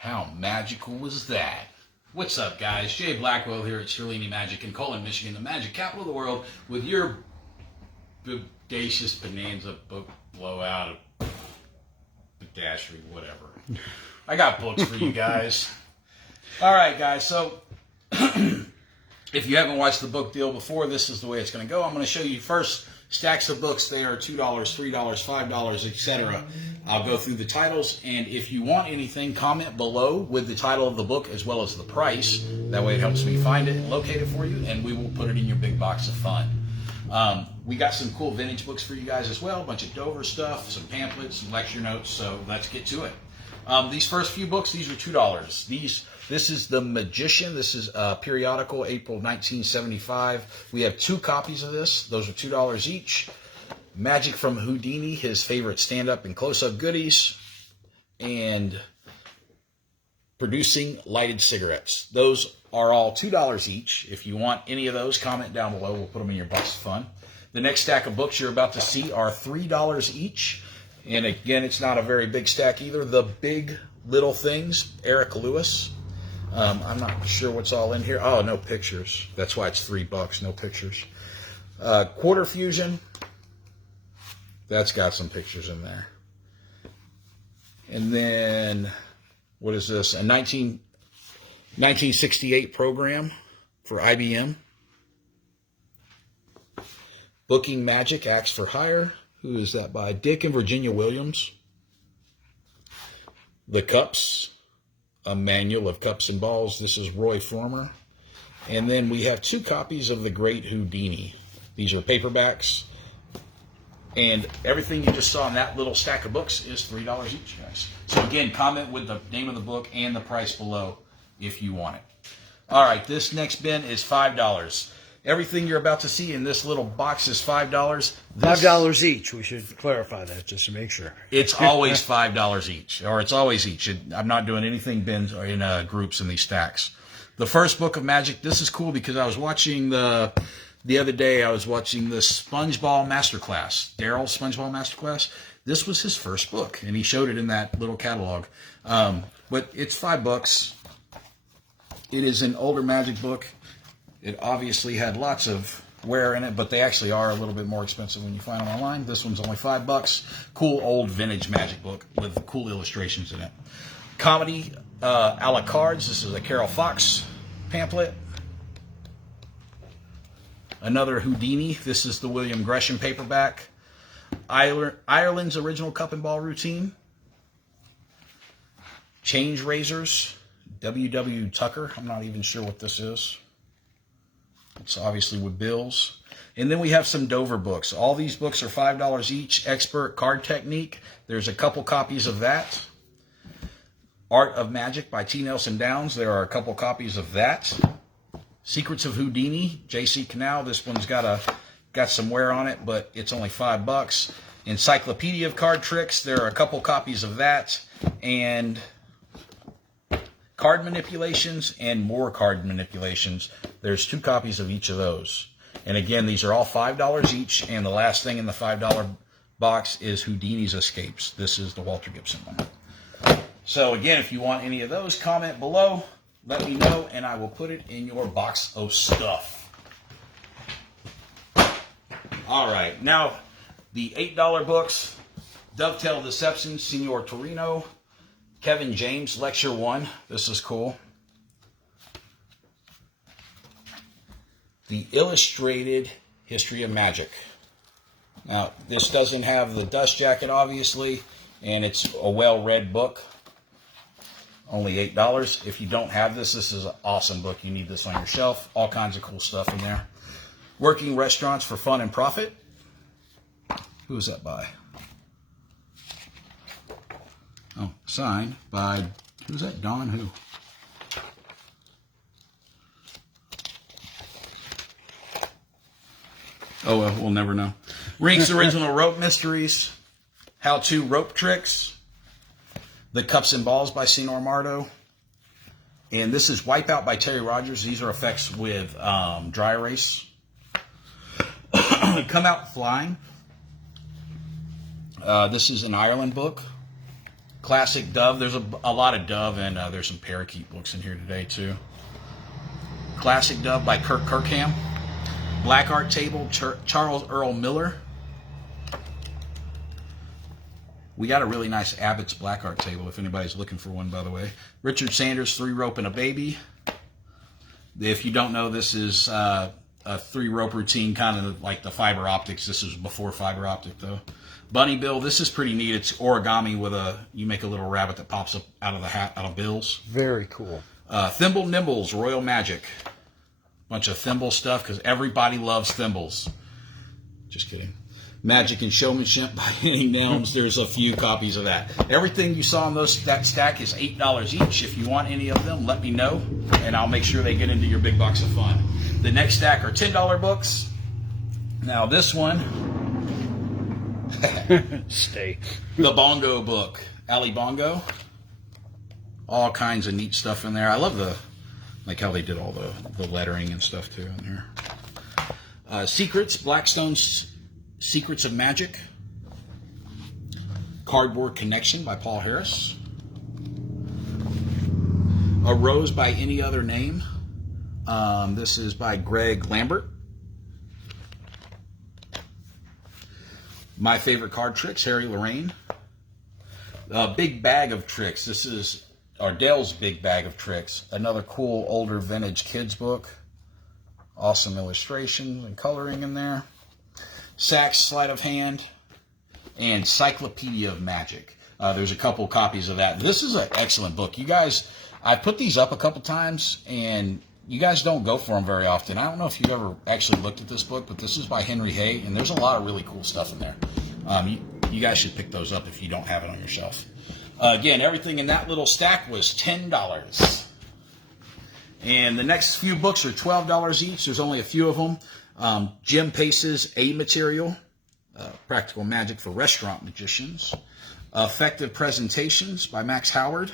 How magical was that? What's up, guys? Jay Blackwell here at Sterlini Magic in Colon, Michigan, the magic capital of the world, with your Bodacious Bonanza book blowout of Bodacious, whatever. I got books for you guys. All right, guys, so if you haven't watched the book deal before, this is the way it's going to go. I'm going to show you first stacks of books. They are $2, $3, $5, etc. I'll go through the titles, and if you want anything, comment below with the title of the book as well as the price. That way it helps me find it and locate it for you, and we will put it in your big box of fun. We got some cool vintage books for you guys as well, a bunch of Dover stuff, some pamphlets, some lecture notes, so let's get to it. These first few books, these are $2. This is The Magician. This is a periodical, April 1975. We have 2 copies of this. Those are $2 each. Magic from Houdini, his favorite stand-up and close-up goodies. And Producing Lighted Cigarettes. Those are all $2 each. If you want any of those, comment down below. We'll put them in your box of fun. The next stack of books you're about to see are $3 each. And again, it's not a very big stack either. The Big Little Things, Eric Lewis. I'm not sure what's all in here. Oh, no pictures. That's why it's $3, no pictures. Quarter Fusion. That's got some pictures in there. And then, what is this? A 1968 program for IBM. Booking Magic, Acts for Hire. Who is that by? Dick and Virginia Williams. The Cups. A Manual of Cups and Balls. This is Roy Former. And then we have 2 copies of The Great Houdini. These are paperbacks. And everything you just saw in that little stack of books is $3 each, guys. So again, comment with the name of the book and the price below if you want it. All right, this next bin is $5. Everything you're about to see in this little box is $5. $5 each. We should clarify that just to make sure. It's always $5 each, or it's always each. I'm not doing anything bins or in groups in these stacks. The first book of magic. This is cool because I was watching the other day. I was watching the SpongeBob Masterclass, Daryl's SpongeBob Masterclass. This was his first book, and he showed it in that little catalog. But it's $5. It is an older magic book. It obviously had lots of wear in it, but they actually are a little bit more expensive when you find them online. This one's only $5. Cool old vintage magic book with cool illustrations in it. Comedy a la cards. This is a Carol Fox pamphlet. Another Houdini. This is the William Gresham paperback. Ireland's original cup and ball routine. Change Razors. W.W. Tucker. I'm not even sure what this is. It's obviously with bills. And then we have some Dover books. All these books are $5 each. Expert Card Technique. There's a couple copies of that. Art of Magic by T. Nelson Downs. There are a couple copies of that. Secrets of Houdini, J.C. Canal. This one's got some wear on it, but it's only $5. Encyclopedia of Card Tricks. There are a couple copies of that. And Card Manipulations and More Card Manipulations. There's 2 copies of each of those. And again, these are all $5 each. And the last thing in the $5 box is Houdini's Escapes. This is the Walter Gibson one. So again, if you want any of those, comment below. Let me know, and I will put it in your box of stuff. All right, now the $8 books. Dovetail Deception, Signor Torino. Kevin James, Lecture 1. This is cool. The Illustrated History of Magic. Now, this doesn't have the dust jacket, obviously, and it's a well-read book. Only $8. If you don't have this, this is an awesome book. You need this on your shelf. All kinds of cool stuff in there. Working Restaurants for Fun and Profit. Who is that by? Oh, signed by, who's that? Don who? Oh, well, we'll never know. Rink's Original Rope Mysteries. How-To Rope Tricks. The Cups and Balls by C. Mardo. And this is Wipeout by Terry Rogers. These are effects with dry erase. Come Out Flying. This is an Ireland book. Classic Dove. There's a lot of Dove, and there's some Parakeet books in here today too. Classic Dove by Kirk Kirkham. Black Art Table, Charles Earl Miller. We got a really nice Abbott's Black Art Table if anybody's looking for one, by the way. Richard Sanders, 3 Rope and a Baby. If you don't know, this is a 3-rope routine, kind of like the fiber optics. This is before fiber optic, though. Bunny Bill, this is pretty neat. It's origami with you make a little rabbit that pops up out of the hat, out of bills. Very cool. Thimble Nimbles, Royal Magic. Bunch of thimble stuff, because everybody loves thimbles. Just kidding. Magic and Showmanship by Henny Nelms. There's a few copies of that. Everything you saw in that stack is $8 each. If you want any of them, let me know, and I'll make sure they get into your big box of fun. The next stack are $10 books. Now this one, Stay. the Bongo book, Ali Bongo. All kinds of neat stuff in there. I love like how they did all the lettering and stuff too in here. Secrets, Blackstone's Secrets of Magic. Cardboard Connection by Paul Harris. A Rose by Any Other Name. This is by Greg Lambert. My Favorite Card Tricks, Harry Lorraine. Big Bag of Tricks. This is Ardell's Big Bag of Tricks. Another cool older vintage kids book. Awesome illustrations and coloring in there. Sax Sleight of Hand. And Cyclopedia of Magic. There's a couple copies of that. This is an excellent book. You guys, I put these up a couple times, and you guys don't go for them very often. I don't know if you've ever actually looked at this book, but this is by Henry Hay, and there's a lot of really cool stuff in there. You guys should pick those up if you don't have it on your shelf. Again, everything in that little stack was $10. And the next few books are $12 each. There's only a few of them. Jim Pace's A Material, Practical Magic for Restaurant Magicians. Effective Presentations by Max Howard.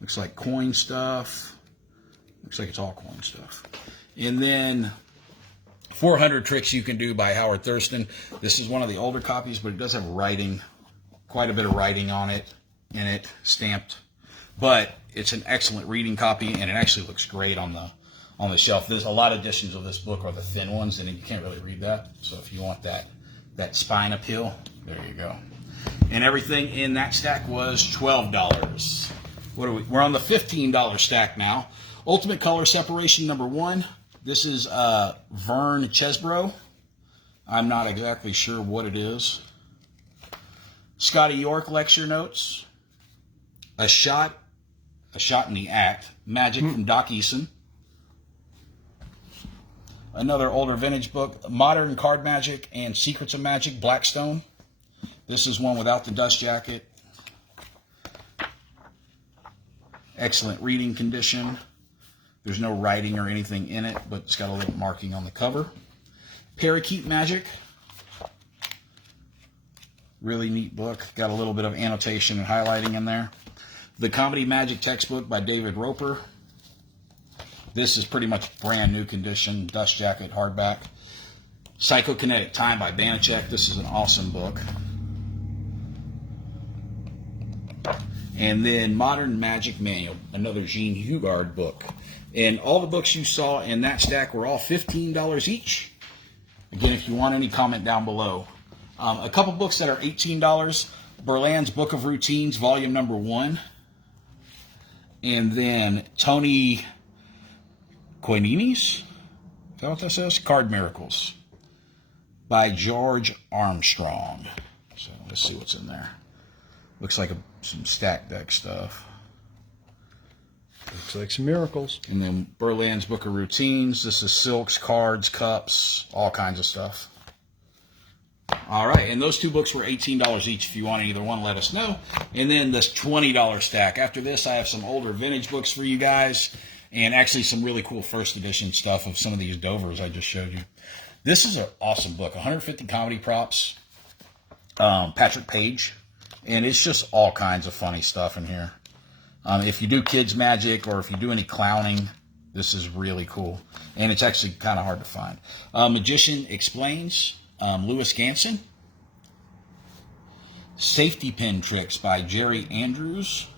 Looks like coin stuff. Looks like it's all coin stuff. And then 400 Tricks You Can Do by Howard Thurston. This is one of the older copies, but it does have writing, quite a bit of writing on it, in it, stamped. But it's an excellent reading copy, and it actually looks great on the shelf. There's a lot of editions of this book are the thin ones, and you can't really read that. So if you want that spine appeal, there you go. And everything in that stack was $12. What are we? We're on the $15 stack now. Ultimate Color Separation #1. This is Vern Chesbrough. I'm not exactly sure what it is. Scotty York Lecture Notes. A Shot in the Act. Magic from Doc Eason. Another older vintage book, Modern Card Magic and Secrets of Magic, Blackstone. This is one without the dust jacket. Excellent reading condition. There's no writing or anything in it, but it's got a little marking on the cover. Parakeet Magic. Really neat book. Got a little bit of annotation and highlighting in there. The Comedy Magic Textbook by David Roper. This is pretty much brand new condition. Dust jacket, hardback. Psychokinetic Time by Banachek. This is an awesome book. And then Modern Magic Manual, another Jean Hugard book. And all the books you saw in that stack were all $15 each. Again, if you want any, comment down below. A couple books that are $18. Berland's Book of Routines, volume #1. And then Tony Coinini's, is that what that says? Card Miracles by George Armstrong. So let's see what's in there. Looks like some stack deck stuff. Looks like some miracles. And then Berland's Book of Routines. This is silks, cards, cups, all kinds of stuff. All right, and those two books were $18 each. If you want either one, let us know. And then this $20 stack. After this, I have some older vintage books for you guys, and actually some really cool first edition stuff of some of these Dovers I just showed you. This is an awesome book. 150 comedy props. Patrick Page. And it's just all kinds of funny stuff in here. If you do kids magic or if you do any clowning, this is really cool. And it's actually kind of hard to find. Magician Explains, Louis Ganson. Safety Pin Tricks by Jerry Andrews.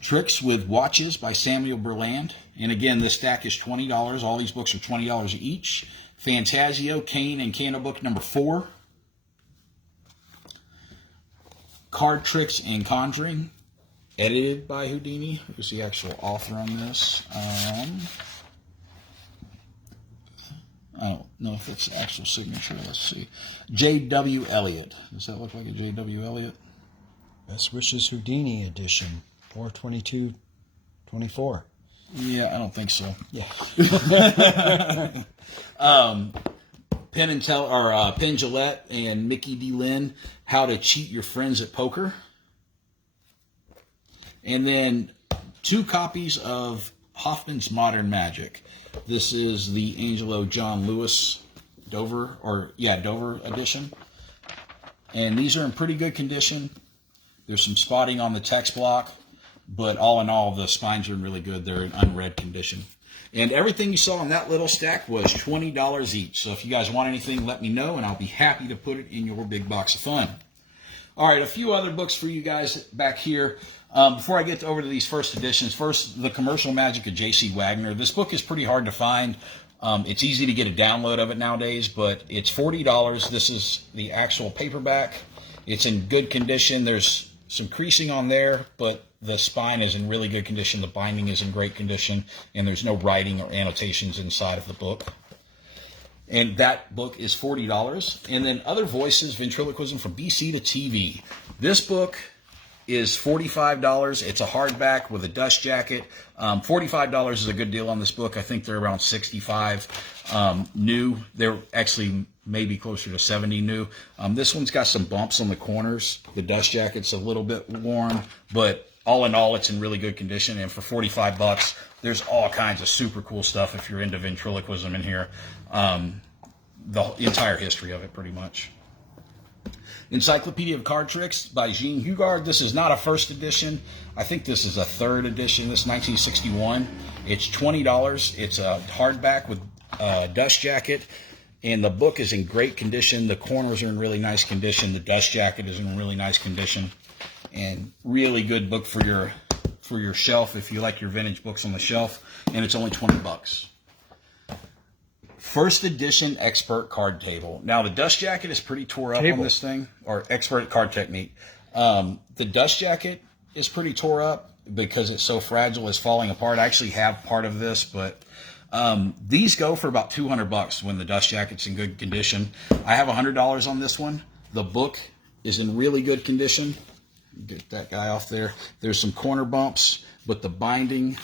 Tricks with Watches by Samuel Berland. And again, this stack is $20. All these books are $20 each. Fantasio, Kane, and Candle Book number 4. Card Tricks and Conjuring, edited by Houdini. Who's the actual author on this? I don't know if it's the actual signature. Let's see. J.W. Elliott. Does that look like a J.W. Elliott? Best Wishes Houdini edition, 4/22/24. Yeah, I don't think so. Yeah. Penn Jillette and Mickey D. Lynn, How to Cheat Your Friends at Poker. And then 2 copies of Hoffman's Modern Magic. This is the Angelo John Lewis Dover edition. And these are in pretty good condition. There's some spotting on the text block, but all in all, the spines are in really good. They're in unread condition. And everything you saw in that little stack was $20 each. So if you guys want anything, let me know, and I'll be happy to put it in your big box of fun. All right, a few other books for you guys back here. Before I get over to these first editions, first, The Commercial Magic of J.C. Wagner. This book is pretty hard to find. It's easy to get a download of it nowadays, but it's $40. This is the actual paperback. It's in good condition. There's some creasing on there, but the spine is in really good condition. The binding is in great condition, and there's no writing or annotations inside of the book. And that book is $40. And then Other Voices, Ventriloquism from BC to TV. This book is $45. It's a hardback with a dust jacket. $45 is a good deal on this book. I think they're around $65 new. They're actually maybe closer to $70 new. This one's got some bumps on the corners. The dust jacket's a little bit worn, but all in all, it's in really good condition. And for $45, there's all kinds of super cool stuff if you're into ventriloquism in here. The entire history of it, pretty much. Encyclopedia of Card Tricks by Jean Hugard. This is not a first edition. I think this is a third edition. This is 1961. It's $20. It's a hardback with a dust jacket. And the book is in great condition. The corners are in really nice condition. The dust jacket is in really nice condition. And really good book for your shelf if you like your vintage books on the shelf. And it's only $20. First edition expert card table. Now the dust jacket is pretty tore up on this thing, or expert card technique. The dust jacket is pretty tore up because it's so fragile, it's falling apart. I actually have part of this, but these go for about $200 when the dust jacket's in good condition. I have $100 on this one. The book is in really good condition. Get that guy off there. There's some corner bumps, but the binding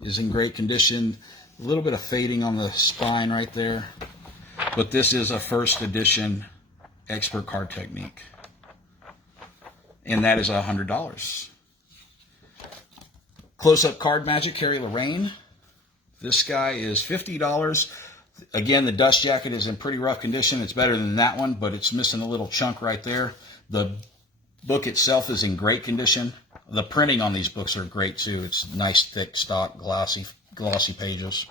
is in great condition. A little bit of fading on the spine right there. But this is a first edition expert card technique. And that is $100. Close-up card magic, Carrie Lorraine. This guy is $50. Again, the dust jacket is in pretty rough condition. It's better than that one, but it's missing a little chunk right there. The book itself is in great condition. The printing on these books are great too. It's nice, thick, stock, glossy pages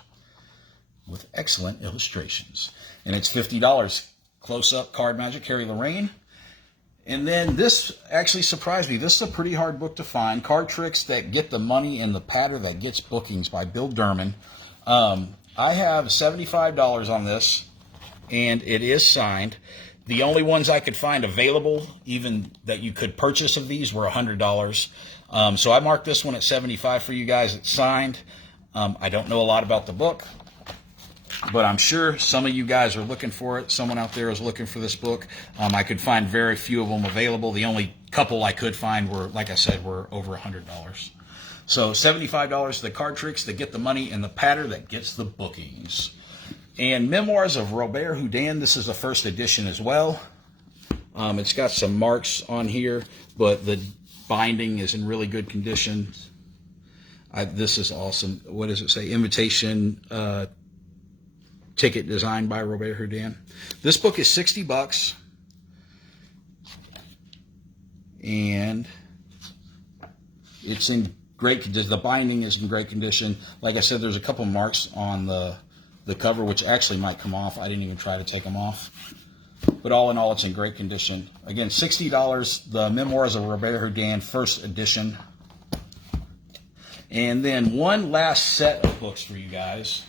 with excellent illustrations. And it's $50. Close-up card magic, Carrie Lorraine. And then this actually surprised me. This is a pretty hard book to find. Card Tricks That Get the Money and the Patter That Gets Bookings by Bill Durman. I have $75 on this, and it is signed. The only ones I could find available, even that you could purchase of these, were $100. So I marked this one at $75 for you guys. It's signed. I don't know a lot about the book, but I'm sure some of you guys are looking for it. Someone out there is looking for this book. I could find very few of them available. The only couple I could find were, like I said, were over $100. So $75, the Card Tricks That Get the Money and the Patter That Gets the Bookings. And Memoirs of Robert Houdin. This is the first edition as well. It's got some marks on here, but the binding is in really good condition. This is awesome. What does it say? Invitation ticket designed by Robert Houdin. This book is $60. And it's in great condition. The binding is in great condition. Like I said, there's a couple marks on the cover, which actually might come off. I didn't even try to take them off. But all in all, it's in great condition. Again, $60, the Memoirs of Robert Houdin, first edition. And then one last set of books for you guys.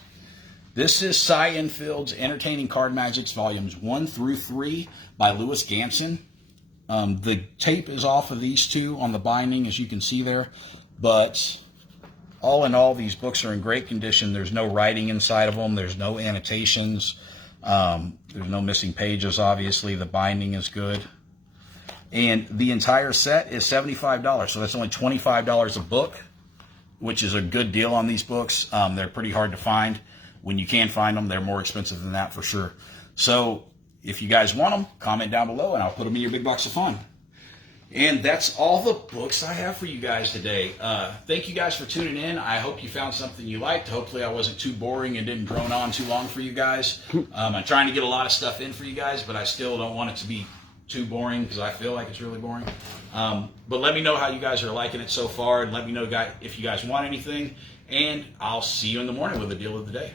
This is Cy Enfield's Entertaining Card Magics, Volumes 1 through 3 by Louis Ganson. The tape is off of these two on the binding, as you can see there. But all in all, these books are in great condition. There's no writing inside of them. There's no annotations. There's no missing pages, obviously. The binding is good. And the entire set is $75. So that's only $25 a book, which is a good deal on these books. They're pretty hard to find. When you can find them, they're more expensive than that for sure. So if you guys want them, comment down below and I'll put them in your big box of fun. And that's all the books I have for you guys today. Thank you guys for tuning in. I hope you found something you liked. Hopefully I wasn't too boring and didn't drone on too long for you guys. I'm trying to get a lot of stuff in for you guys, but I still don't want it to be too boring because I feel like it's really boring. But let me know how you guys are liking it so far, and let me know if you guys want anything, and I'll see you in the morning with the deal of the day.